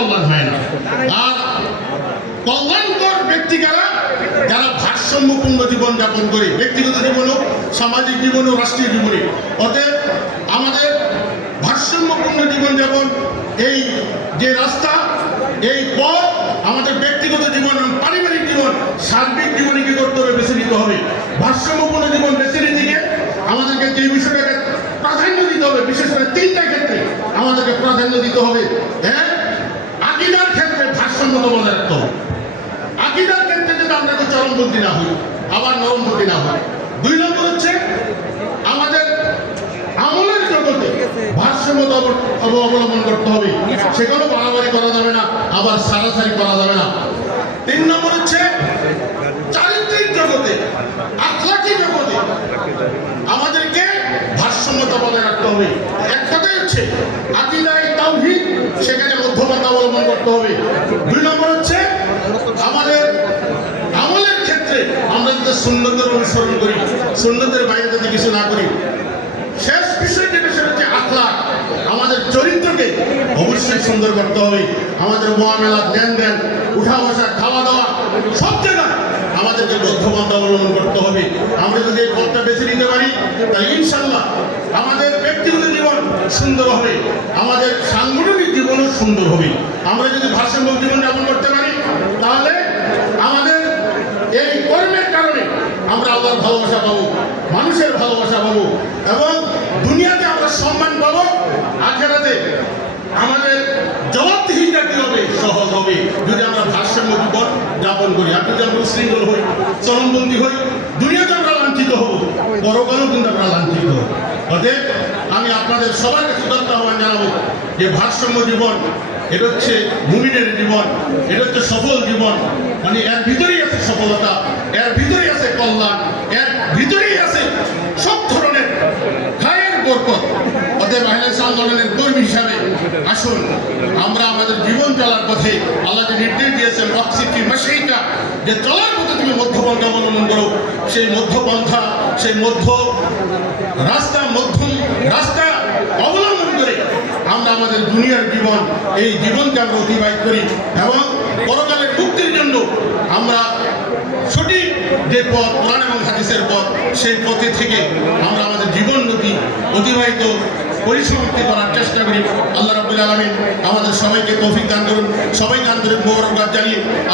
কল্যাণ হয় না। আর কল্যাণকর ব্যক্তি কারা? যারা ভারসাম্যপূর্ণ জীবন যাপন করে, ব্যক্তিগত জীবন হোক, সামাজিক জীবন হোক, রাষ্ট্রীয় জীবনে। অতএব আমাদের ভারসাম্যপূর্ণ জীবনযাপন এই যে রাস্তা, এই পথ আমাদের ব্যক্তিগত জীবন এবং পারিবারিক জীবন, সার্বিক জীবনে কি করতে হবে? বেছে নিতে হবে। ভারসাম্যপূর্ণ জীবন বেছে নিতে গিয়ে আমাদেরকে যে বিষয়টাকে প্রাধান্য দিতে হবে, বিশেষ করে তিনটা ক্ষেত্রে আমাদেরকে প্রাধান্য দিতে হবে। হ্যাঁ, আকীদার ক্ষেত্রে ভারসাম্যতা বজায় রাখতে হবে। আকীদার ক্ষেত্রে যদি আমরা চরমপন্থী না হই, আবার নরমপন্থী না হই। 2 নম্বর হচ্ছে আমাদের আমলের জগতে ভারসাম্যতা অবলম্বন করতে হবে। সেখানেও বাড়াবাড়ি করা যাবে না, আবার সারাসারি করা যাবে না। 3 নম্বর হচ্ছে চারিত্রিক জগতে, আখলাকি জগতে আমাদেরকে ভারসাম্যতা বজায় রাখতে হবে। এক কথাই হচ্ছে আকীদায়ে তাওহীদ, সেখানে মধ্যমতা অবলম্বন করতে হবে। 2 নম্বর হচ্ছে আমাদের আমলের ক্ষেত্রে আমরা যদি সুন্নতের অনুসরণ করি, সুন্নতের বাইরে যদি কিছু না করি। শেষ বিষয় যেটা, সেটা হচ্ছে আখলাক। আমাদের চরিত্রকে অবশ্যই সুন্দর করতে হবে। আমাদের মুআমালাত, লেনদেন, উঠা বসা, খাওয়া দাওয়া, সব জায়গায় আমাদেরকে মধ্যমতা অবলম্বন করতে হবে। আমরা যদি এই পথটা বেছে নিতে পারি, তাহলে ইনশাল্লাহ আমাদের ব্যক্তিগত জীবন সুন্দর হবে, আমাদের সাংগঠনিক জীবনও সুন্দর হবে। আমরা যদি ভারসাম্য জীবন যাপন করতে পারি, তাহলে আমাদের এই কর্মের কারণে আমরা আল্লাহর ভালোবাসা পাবো, মানুষের ভালোবাসা পাবো, এবং দুনিয়াতে আমরা সম্মান পাবো। আখিরাতে আমাদের জবাবদিহিটা কি হবে? সহজ হবে, যদি আমরা ভারসাম্য জীবন যাপন করি। আর যদি আমরা উশৃঙ্খল হই, চরমপন্থী হই, দুনিয়াতে আমরা লাঞ্ছিত হব, পরকালেও কিন্তু আমরা লাঞ্ছিত হব। অতএব আমি আপনাদের সবার কাছে আহ্বান জানাবো যে ভারসাম্য জীবন, এটা হচ্ছে মুমিনের জীবন, এটা হচ্ছে সফল জীবন। মানে এর ভিতরেই আছে সফলতা, এর ভিতরেই আছে কল্যাণ, এর ভিতরেই আছে সব ধরনের খায়ের বরকত। অতএব আহলে আন্দোলনের কর্মী হিসাবে আসুন আমরা আমাদের জীবন চলার পথে আল্লাহ যে নির্দেশ দিয়েছেন, ওয়াকসিফি মাশাইকা, যে চলার পথে তুমি মধ্যপন্থা অবলম্বন করো, সেই মধ্যপন্থা, সেই মধ্যম রাস্তা অবলম্বন করে আমরা আমাদের দুনিয়ার জীবন, এই জীবনকে আমরা অতিবাহিত করি, এবং পরকালের মুক্তির জন্য আমরা সঠিক যে পথ, কোরআন এবং হাদিসের পথ, সেই পথে থেকে আমরা আমাদের জীবন নথি অতিবাহিত পরিসমাপ্তি করার চেষ্টা করি। আল্লাহ রাব্বুল আলামিন আমাদের সবাইকে তৌফিক দান করুন। সবাইকে আন্তরিক মোবারকবাদ জানিয়ে